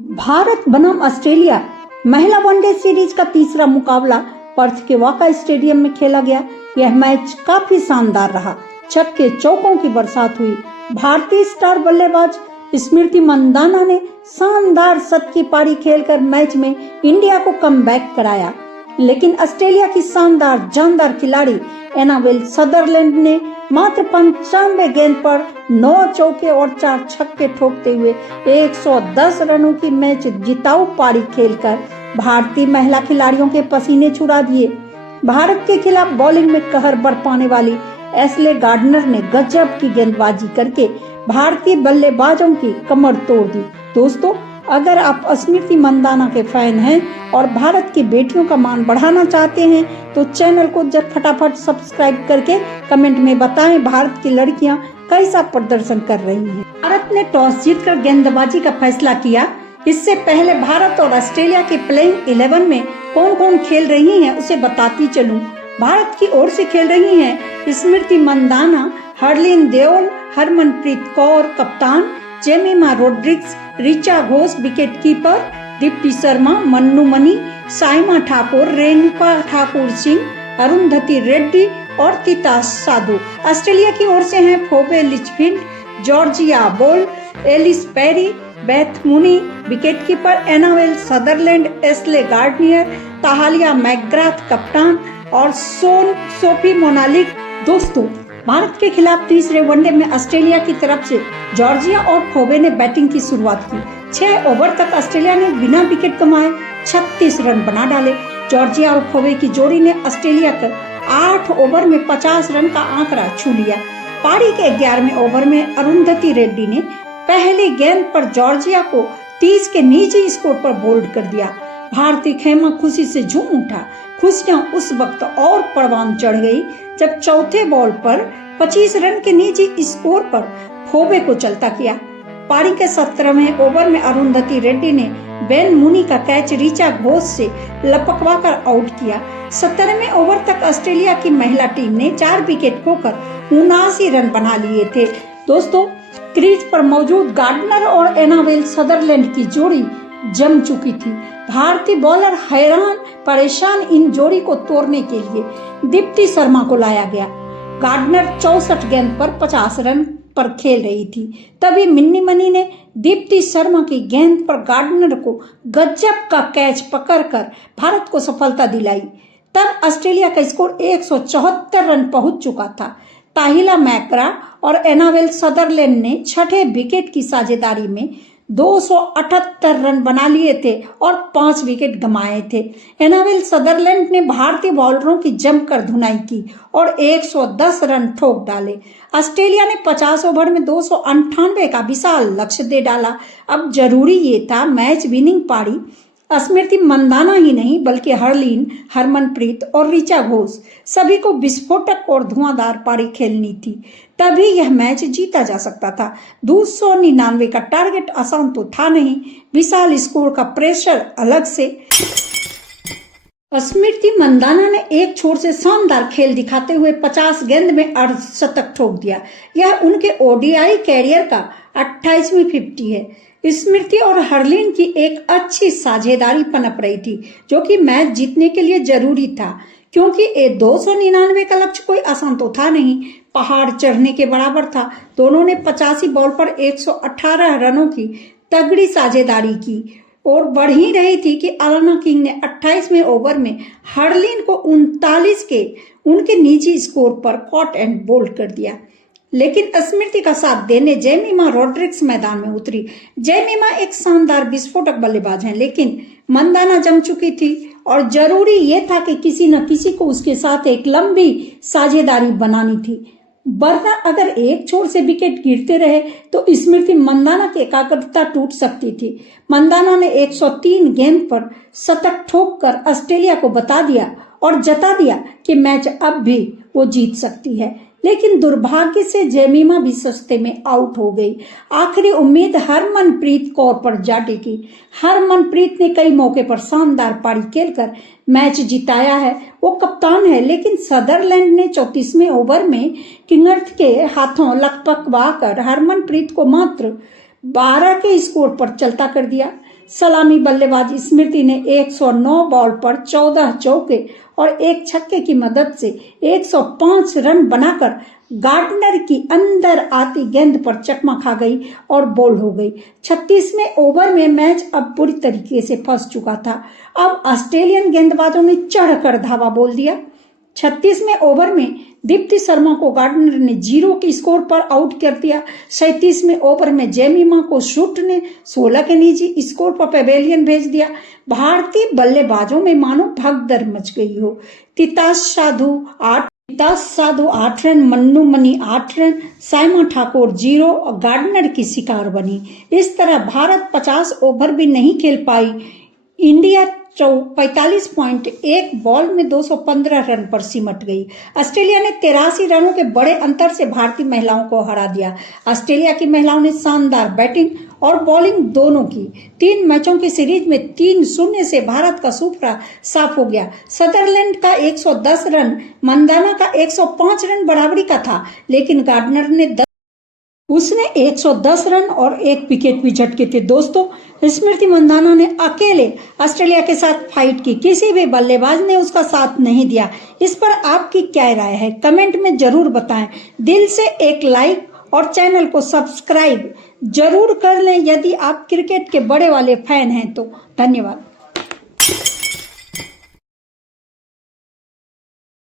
भारत बनाम ऑस्ट्रेलिया महिला one day series का तीसरा मुकाबला पर्थ के वाका स्टेडियम में खेला गया। यह मैच काफी शानदार रहा। छक्के चौकों की बरसात हुई। भारतीय स्टार बल्लेबाज स्मृति मंदाना ने शानदार शत की पारी खेलकर मैच में इंडिया को कमबैक कराया, लेकिन ऑस्ट्रेलिया की शानदार जानदार खिलाड़ी एनाबेल सदरलैंड ने मात्र 95 गेंद पर 9 चौके और 4 छक्के ठोकते हुए 110 रनों की मैच जिताऊ पारी खेलकर भारतीय महिला खिलाड़ियों के पसीने छुड़ा दिए। भारत के खिलाफ बॉलिंग में कहर बरपाने वाली एशले गार्डनर ने गजब की गेंदबाजी करके भारतीय बल्लेबाजों की कमर तोड़ दी। दोस्तों, अगर आप स्मृति मंदाना के फैन हैं और भारत की बेटियों का मान बढ़ाना चाहते हैं तो चैनल को फटाफट सब्सक्राइब करके कमेंट में बताएं भारत की लड़कियां कैसा प्रदर्शन कर रही हैं। भारत ने टॉस जीतकर गेंदबाजी का फैसला किया। इससे पहले भारत और ऑस्ट्रेलिया के प्लेइंग 11 में कौन कौन खेल रही हैं उसे बताती चलूं। भारत की ओर से खेल रही हैं स्मृति मंदाना, हरलीन देओल, हरमनप्रीत कौर कप्तान, जेमिमा रोड्रिग्स, ऋचा घोष विकेट कीपर, दीप्ति शर्मा, मन्नू मनी, साइमा ठाकुर, रेणुका ठाकुर सिंह, अरुंधति रेड्डी और तीता साधु। ऑस्ट्रेलिया की ओर से हैं Phoebe Litchfield, Georgia Voll, Ellyse Perry, Beth Mooney, wicket keeper Annabel Sutherland, Ashleigh Gardner, Tahlia McGrath कप्तान और सोफी मोनालिक। दोस्तों, भारत के खिलाफ तीसरे वनडे में ऑस्ट्रेलिया की तरफ से जॉर्जिया और फोबे ने बैटिंग की शुरुआत की। 6 ओवर तक ऑस्ट्रेलिया ने बिना विकेट कमाए 36 रन बना डाले। जॉर्जिया और फोबे की जोड़ी ने ऑस्ट्रेलिया का 8 ओवर में 50 रन का आंकड़ा छू लिया। पारी के 11वें ओवर में अरुंधति रेड्डी ने पहली गेंद पर जॉर्जिया को 30 के निजी स्कोर पर बोल्ड कर दिया। भारतीय खेमा खुशी से झूम उठा। खुशियां उस वक्त और परवान चढ़ गई जब चौथे बॉल पर 25 रन के निजी स्कोर पर फोबे को चलता किया। पारी के 17वें ओवर में अरुंधति रेड्डी ने बेन मुनी का कैच ऋचा घोष से लपकवाकर आउट किया। 17वें ओवर तक ऑस्ट्रेलिया की महिला टीम ने 4 विकेट खोकर 79 रन बना लिए थे। दोस्तों, क्रीज पर मौजूद गार्डनर और एनाबेल सदरलैंड की जोड़ी जम चुकी थी। भारतीय बॉलर हैरान परेशान इन जोड़ी को तोड़ने के लिए दीप्ति शर्मा को लाया गया। गार्डनर 64 गेंद पर 50 रन पर खेल रही थी। तभी मिन्नी मनी ने दीप्ति शर्मा की गेंद पर गार्डनर को गजब का कैच पकड़कर भारत को सफलता दिलाई। तब ऑस्ट्रेलिया का स्कोर 174 रन पहुंच चुका था। ताहिला मैकग्रा और एनाबेल सदरलैंड ने छठे विकेट की साझेदारी में 278 रन बना लिए थे और 5 विकेट गंवाए थे। एनाबेल सदरलैंड ने भारतीय बॉलरों की जमकर धुनाई की और 110 रन ठोक डाले। ऑस्ट्रेलिया ने 50 ओवर में 298 का विशाल लक्ष्य दे डाला। अब जरूरी ये था मैच विनिंग पारी स्मृति मंदाना ही नहीं बल्कि हरलीन, हरमनप्रीत और ऋचा घोष सभी को विस्फोटक और धुआंधार पारी खेलनी थी, तभी यह मैच जीता जा सकता था। 299 का टारगेट आसान तो था नहीं। विशाल स्कोर का प्रेशर अलग से। स्मृति मंदाना ने एक छोर से शानदार खेल दिखाते हुए 50 गेंद में अर्धशतक ठोक दिया। यह उनके ओडीआई कैरियर का 28वीं 50 है। स्मृति और हरलीन की एक अच्छी साझेदारी पनप रही थी, जो कि मैच जीतने के लिए जरूरी था, क्योंकि 299 का लक्ष्य कोई आसान तो था नहीं, पहाड़ चढ़ने के बराबर था। दोनों ने 85 बॉल पर 118 रनों की तगड़ी साझेदारी की और बढ़ ही रही थी कि अलाना किंग ने 28वें ओवर में हरलीन को 39 के उनके निजी स्कोर पर कॉट एंड बोल्ड कर दिया। लेकिन स्मृति का साथ देने जेमिमा रोड्रिग्स मैदान में उतरी। जेमिमा एक शानदार विस्फोटक बल्लेबाज हैं, लेकिन मंदाना जम चुकी थी और जरूरी ये था कि किसी न किसी को उसके साथ एक लंबी साझेदारी बनानी थी, वरना अगर एक छोर से विकेट गिरते रहे तो स्मृति मंदाना की एकाग्रता टूट सकती थी। मंदाना ने 103 गेंद पर शतक ठोककर ऑस्ट्रेलिया को बता दिया और जता दिया कि मैच अब भी वो जीत सकती है, लेकिन दुर्भाग्य से जेमिमा भी सस्ते में आउट हो गई। आखिरी उम्मीद हरमनप्रीत कौर पर जा टिकी। हरमनप्रीत ने कई मौके पर शानदार पारी खेलकर मैच जिताया है। वो कप्तान है, लेकिन सदरलैंड ने 34वें ओवर में किंगर्थ के हाथों लपकवा कर हरमनप्रीत को मात्र 12 के स्कोर पर चलता कर दिया। सलामी बल्लेबाज स्मृति ने 109 बॉल पर 14 चौके और एक छक्के की मदद से 105 रन बनाकर गार्डनर की अंदर आती गेंद पर चकमा खा गई और बोल्ड हो गई। 36वें ओवर में मैच अब बुरी तरीके से फंस चुका था। अब ऑस्ट्रेलियन गेंदबाजों ने चढ़कर धावा बोल दिया। 36वें ओवर में दीप्ति शर्मा को गार्डनर ने 0 के स्कोर पर आउट कर दिया। 37वें ओवर में जेमिमा को शूट ने 16 के निजी स्कोर पर पवेलियन भेज दिया। भारतीय बल्लेबाजों में मानो भगदड़ मच गई हो। तितास साधु 8 run, Mannu money 8 run, Saima Thakur 0 और गार्डनर की शिकार बनी। इस तरह भारत 50 ओवर भी नहीं खेल पाई। इंडिया 45.1 बॉल में 215 रन पर सिमट गई। ऑस्ट्रेलिया ने 83 रनों के बड़े अंतर से भारतीय महिलाओं को हरा दिया। ऑस्ट्रेलिया की महिलाओं ने शानदार बैटिंग और बॉलिंग दोनों की। 3 मैचों की सीरीज में 3-0 से भारत का सुपड़ा साफ हो गया। सदरलैंड का 110 रन, मंदाना का 105 रन बराबरी का था, लेकिन गार्डनर ने उसने 110 रन और 1 विकेट भी झटके थे। दोस्तों, स्मृति मंदाना ने अकेले ऑस्ट्रेलिया के साथ फाइट की, किसी भी बल्लेबाज ने उसका साथ नहीं दिया। इस पर आपकी क्या राय है, कमेंट में जरूर बताएं। दिल से एक लाइक और चैनल को सब्सक्राइब जरूर कर लें यदि आप क्रिकेट के बड़े वाले फैन हैं तो। धन्यवाद।